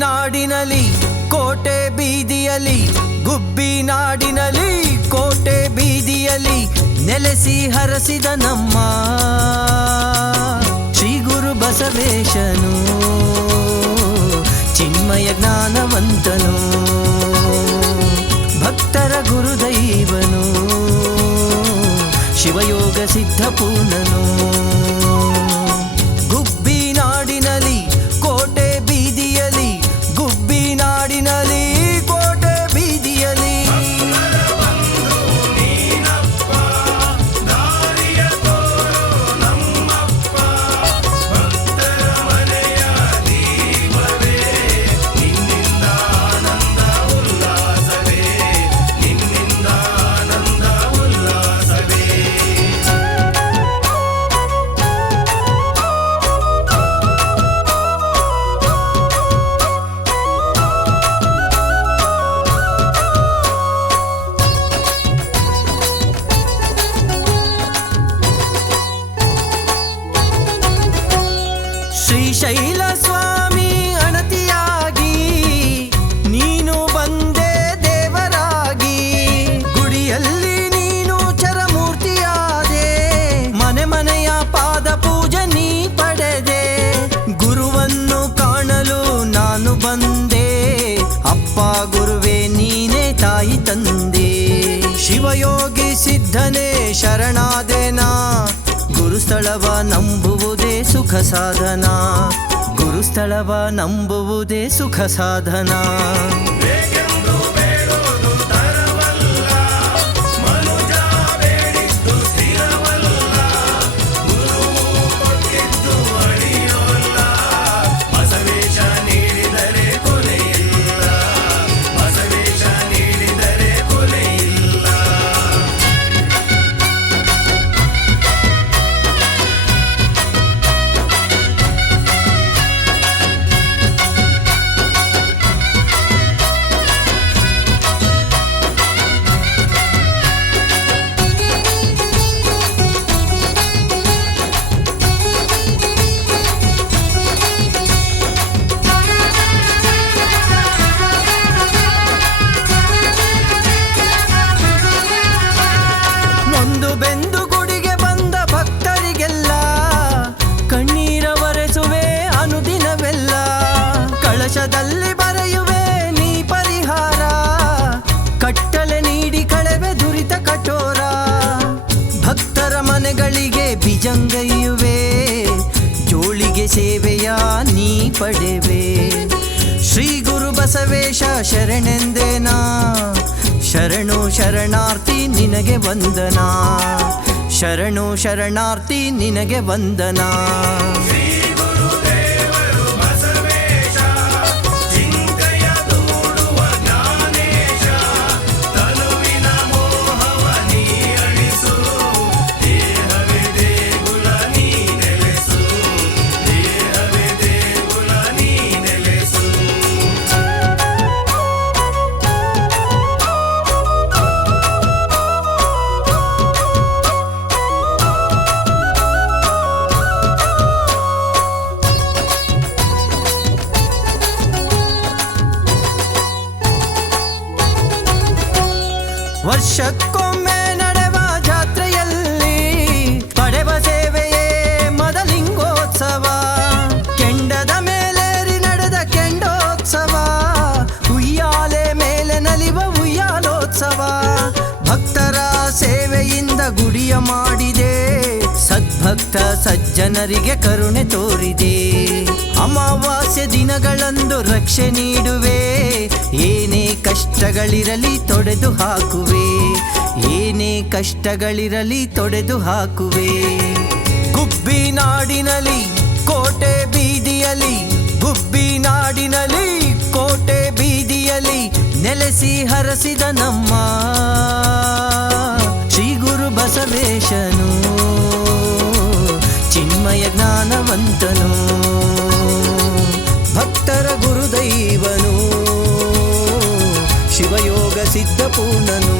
ನಾಡಿನಲಿ ಕೋಟೆ ಬೀದಿಯಲಿ ಗುಬ್ಬಿ ನಾಡಿನಲಿ ಕೋಟೆ ಬೀದಿಯಲಿ ನೆಲೆಸಿ ಹರಸಿದ ನಮ್ಮ ಶ್ರೀ ಗುರು ಬಸವೇಶನು ಚಿನ್ಮಯ ಜ್ಞಾನವಂತನು ಭಕ್ತರ ಗುರುದೈವನು ಶಿವಯೋಗ ಸಿದ್ಧಪೂರ್ಣನು ಗುಬ್ಬಿ ನಾಡಿನಲಿ ಕೋಟೆ ಬೀದಿಯಲಿ ಗುಬ್ಬಿ ನಾಡಿನಲಿ ಕೋಟೆ ಬೀದಿಯಲಿ ಶ್ರೀಶೈಲ ಸ್ವಾಮಿ ಅಣತಿಯಾಗಿ ನೀನು ಬಂದೆ ದೇವರಾಗಿ ಗುಡಿಯಲ್ಲಿ ನೀನು ಚರಮೂರ್ತಿಯಾದೆ ಮನೆ ಮನೆಯ ಪಾದ ಪೂಜೆ ನೀ ಪಡೆದೆ ಗುರುವನ್ನು ಕಾಣಲು ನಾನು ಬಂದೆ ಅಪ್ಪ ಗುರುವೇ ನೀನೇ ತಾಯಿ ತಂದೆ ಶಿವಯೋಗಿ ಸಿದ್ಧನೇ ಶರಣಾದೆನಾ ಗುರುಸ್ಥಳವ ನಂಬುವುದೇ ಸುಖ ಸಾಧನ ಗುರುಸ್ಥಳವ ನಂಬುವುದೇ ಸುಖ ಸಾಧನ ಬೆಂದು ಗುಡಿಗೆ ಬಂದ ಭಕ್ತರಿಗೆಲ್ಲ ಕಣ್ಣೀರ ಒರೆಸುವೆ ಅನುದಿನವೆಲ್ಲ ಕಳಶದಲ್ಲಿ ಬರೆಯುವೆ ನೀ ಪರಿಹಾರ ಕಟ್ಟಲೆ ನೀಡಿ ಕಳೆವೆ ದುರಿತ ಕಠೋರ ಭಕ್ತರ ಮನೆಗಳಿಗೆ ಬಿಜಂಗೈಯುವೆ ಜೋಳಿಗೆ ಸೇವೆಯ ನೀ ಪಡೆವೆ ಶ್ರೀ ಗುರು ಬಸವೇಶ ಶರಣೆಂದೇನಾ ಶರಣು ಶರಣಾರ್ಥಿ ನಿನಗೆ ವಂದನಾ ಶರಣು ಶರಣಾರ್ಥಿ ನಿನಗೆ ವಂದನಾ ವರ್ಷಕ್ಕೊಮ್ಮೆ ನಡೆವ ಜಾತ್ರೆಯಲ್ಲಿ ಪಡೆವ ಸೇವೆಯೇ ಮದಲಿಂಗೋತ್ಸವ ಕೆಂಡದ ಮೇಲೇರಿ ನಡೆದ ಕೆಂಡೋತ್ಸವ ಉಯ್ಯಾಲೆ ಮೇಲೆ ನಲಿವ ಉಯ್ಯಾಲೋತ್ಸವ ಭಕ್ತರ ಸೇವೆಯಿಂದ ಗುಡಿಯ ಮಾಡಿದೆ ಸದ್ಭಕ್ತ ಸಜ್ಜನರಿಗೆ ಕರುಣೆ ತೋರಿದೆ ಅಮಾವಾಸ್ಯೆ ದಿನಗಳಂದು ರಕ್ಷೆ ನೀಡುವೆ ಏನೇ ಕಷ್ಟಗಳಿರಲಿ ತೊಡೆದು ಹಾಕುವೆ ಏನೇ ಕಷ್ಟಗಳಿರಲಿ ತೊಡೆದು ಹಾಕುವೆ ಗುಬ್ಬಿ ನಾಡಿನಲಿ ಕೋಟೆ ಬೀದಿಯಲಿ ಗುಬ್ಬಿ ನಾಡಿನಲಿ ಕೋಟೆ ಬೀದಿಯಲಿ ನೆಲೆಸಿ ಹರಸಿದ ನಮ್ಮ ಶ್ರೀ ಗುರು ಬಸವೇಶನು ಚಿನ್ಮಯ ಜ್ಞಾನವಂತನು ಭಕ್ತರ ಗುರುದೈವನು ಶಿವಯೋಗ ಸಿದ್ಧಪೂರ್ಣನು